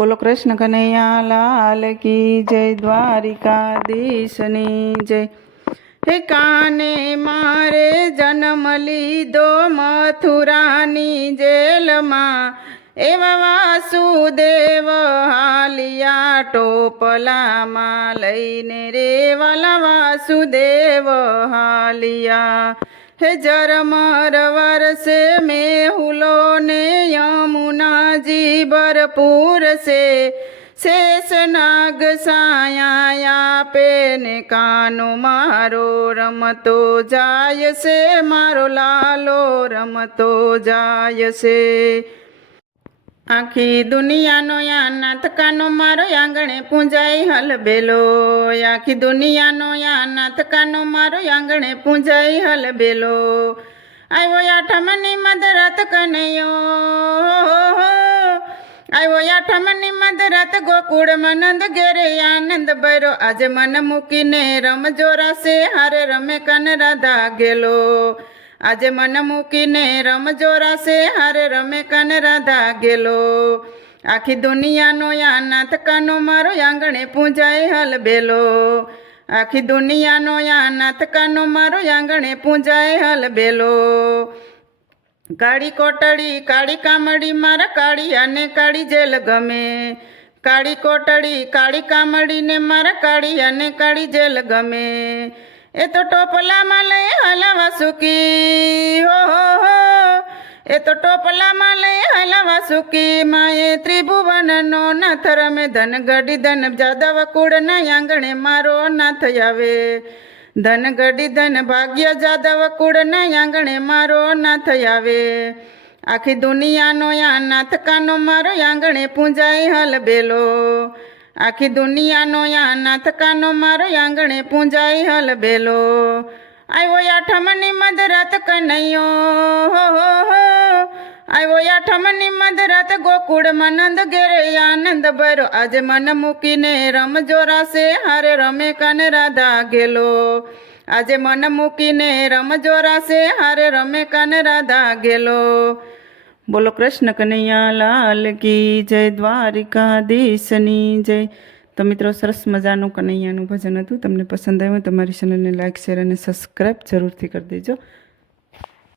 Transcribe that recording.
બોલો કૃષ્ણ કનૈયા લાલ કી જય, દ્વારિકાધીશની જય। હે કાને મારે જન્મ લીધો મથુરાની જેલમાં, એવા વાસુદેવ હાલિયા ટોપલામાં લઈને રે વાલા વાસુદેવ હાલિયા। હે જરમર વરસે મેહુલો ને યમુનાજી ભરપૂર છે, શેષ નાગ સાયા આપે ને કાનો મારો રમતો જાય છે, મારો લાલો રમતો જાય છે। આખી દુનિયાનો યાનાથ કાનો મારો આંગણે પૂંજાય હલબેલો, આખી દુનિયાનો યાનાથ કાનો મારો આંગણે પૂંજાય હલબેલો। આવ્યો આઠમની મધરાત કનૈયો, આવ્યો આઠમની મધરાત ગોકુળમાં નંદ ઘેરે આનંદ ભર્યો, આજે મન મૂકીને રમજો રાસે હારે રમે કન રાધા ગેલો, આજે મન મૂકીને રમજો રાસે હારે રમે કન રાધા ગેલો। આખી દુનિયાનો યાનાથ કાનો મારો આંગણે પૂંજાય હલબેલો, આખી દુનિયાનો યાનાથ કાનો મારો આંગણે પૂંજાય હલબેલો। કાળી કોટડી કાળી કામડી મારા કાળિયાને કાળી જેલ ગમે, કાળી કોટડી કાળી કામડીને મારા કાળિયાને કાળી જેલ ગમે। એ તો ટોપલામાં લઈ હલાવા સુકી, હો એ તો ટોપલામાં લઈ હલાવા સુકી, માએ ત્રિભુવનનો નાથ રમે, ધન ગડી ધન જાદવ કુળના આંગણે મારો નાથ આવે, ધન ગડી ધન ભાગ્ય જાદવ કુળના આંગણે મારો નાથ આવે। આખી દુનિયાનો યાનાથ કાનો મારો આંગણે પૂંજાય હલબેલો, આખી દુનિયાનો યાનાથ કાનો મારો આંગણે પૂંજાય હલબેલો। આવ્યો આઠમની મધરાત કનૈયો, આવ્યો આઠમની મધરાત ગોકુળમાં નંદ ઘેરે આનંદ ભર્યો, આજે મન મૂકીને રમજો રાસે હારે રમે કન રાધા ગેલો, આજે મન મૂકીને રમજો રાસે હારે રમે કન રાધા ગેલો। બોલો કૃષ્ણ કનૈયા લાલ કી જય, દ્વારિકાધીશની જય। તો મિત્રો, સરસ મજાનું કનૈયાનું ભજન હતું। તમને પસંદ આવ્યું તો મારી ચેનલને લાઇક, શેર અને સબસ્ક્રાઈબ જરૂરથી કરી દેજો।